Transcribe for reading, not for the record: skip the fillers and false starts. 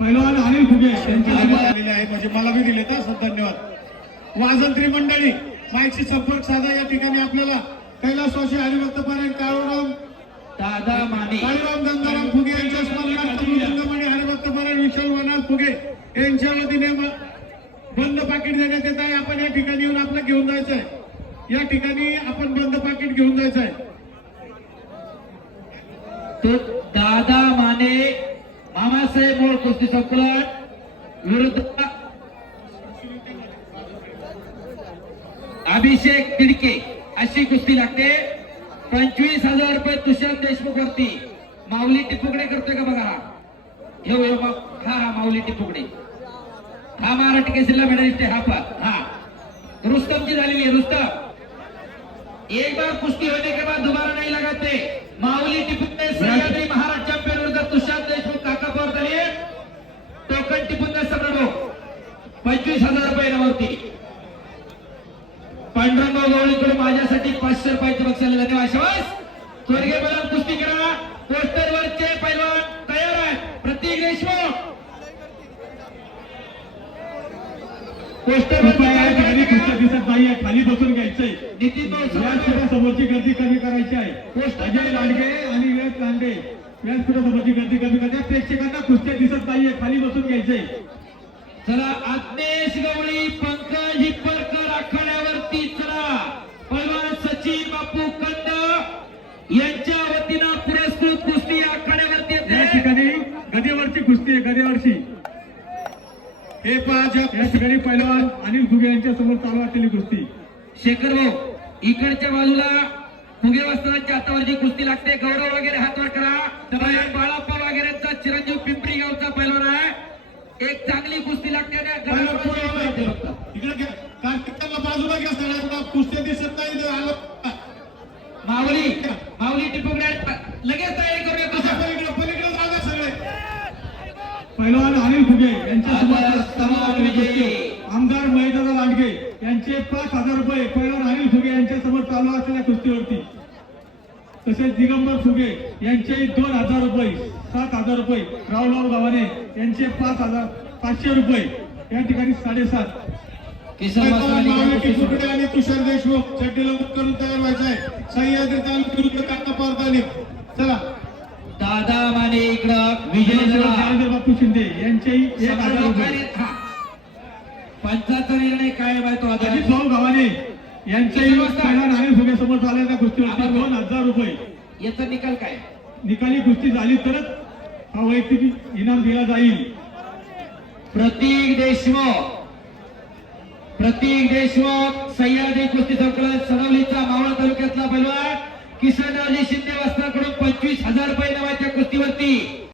पैलवान अनिल फुगे यांच्या आलेले आहे, म्हणजे मला बी दिले तर धन्यवाद। वाजंत्री मंडळी माईकशी संपर्क साधा। या ठिकाणी आपल्याला कैलासवासी हरिभक्त पारायण काळूराम दादा माने काळूराम गंगाराम फुगे यांच्या स्मरणार्थ मृदुंगमणी हरिभक्त पारायण विशाल वनाथ फुगे यांच्या वतीने बंद पाकिट देण्यात येत आहे। आपण या ठिकाणी येऊन आपलं घेऊन जायचं आहे। या ठिकाणी आपण बंद पाकिट घेऊन जायचं आहे। तो दादा माने मामासाहेब मोळ कुस्ती संकुलन विरुद्ध अभिषेक तिडके अशी कुस्ती लागते। 25,000 रुपये तुषार देशमुख वरती। माऊली टिपुकडे करतोय का बघा, हा माऊली टिपुकडे, हा महाराष्ट्र केसरीला मेडलिस्ट आहे। हा रुस्तमची झालेली है। रुस्तम एक बार कुश्ती होने के बाद दोबारा नहीं लगाते। माऊली टिपुकडे सह्याद्री महाराज चॅम्पियन विरुद्ध तुषार देशमुख काका पवार झाले। टोकन टिपुकडे सम्राटो 25,000 रुपये नावरती। पांडुरंग गवळीकडे माझ्यासाठी 500 रुपयाचे बक्षीस आले। धन्यवाद शाबास। स्वर्गीय बलराम कुस्ती करा। पोस्टर वरचे पैलवान तयार आहेत। प्रतीक देशमुख पोस्टर ठिकाणी कुस्त्या दिसत नाहीये, खाली बसून घ्यायचंय। नितीन समोरची गर्दी कमी करायची आहे। अजय लांडगे आणि विवेक लांडे समोरची गर्दी कमी करायची। प्रेक्षकांना कुस्त्या दिसत नाहीये, खाली बसून घ्यायचंय। चला आज्ञेश गवळी पंकज हिप्परकर आखाड्यावरती चला। पैलवान सचिन बापू कंद यांच्या वतीनं पुरस्कृत कुस्ती आखाड्यावरती या ठिकाणी गदेवरची कुस्ती आहे, गदेवरची। हे पहा या ठिकाणी पैलवान अनिल फुगे यांच्या समोर चालू असलेली कुस्ती। शेखर भाऊ इकडच्या बाजूला फुगे वस्त्रांच्या हातावरची कुस्ती लागते। गौरव वगैरे हातवर करा। बाळाप्पा वगैरेचा चिरंजीव पिंपरी गावचा पैलवान आहे। एक चांगली कुस्ती लागते ना, इकडे कार्तिकाला बाजूला घ्या। सगळ्यांना कुस्त्या दिसत नाही। आलं माऊली टिपुकडे लगेच तयारी करूया। पलीकडे जागा सगळे। पैलवान अनिल फुगे यांच्या समोर आमदार महेंद्र लांडगे यांचे 5,000 रुपये पैलवान अनिल फुगे यांच्या समोर चालू असलेल्या कुस्तीवरती। तसेच दिगंबर फुगे यांचे 2,000 रुपये, 7,000 रुपये। रावराव गावाने यांचे 5,500 रुपये। या ठिकाणी 7.5 फुगे आणि तुषार देशमुख चड्डीला मुक्त करून तयार व्हायचं आहे। सह्याद्री तालुका विरुद्ध काका पवार। चला दादा माने इकडं विजय बापू शिंदे यांचेही 1,000 रुपये। पंचाचा निर्णय काय आहे तो अजित भाऊ गावाने यांचेही पैलवान अनिल फुगे समोर चालण्याच्या कुस्तीवरती 2,000 रुपये। याचा निकाल काय? निकाली कुस्ती झाली तरच हा वैयक्तिक इनाम दिला जाईल। प्रतीक देशमुख सह्याद्री कुस्ती संकुलन सनवलीचा मावळ तालुक्यातला पैलवान किसनरावजी शिंदे वस्त्राकडून 25,000 रुपये नावाच्या कुस्तीवरती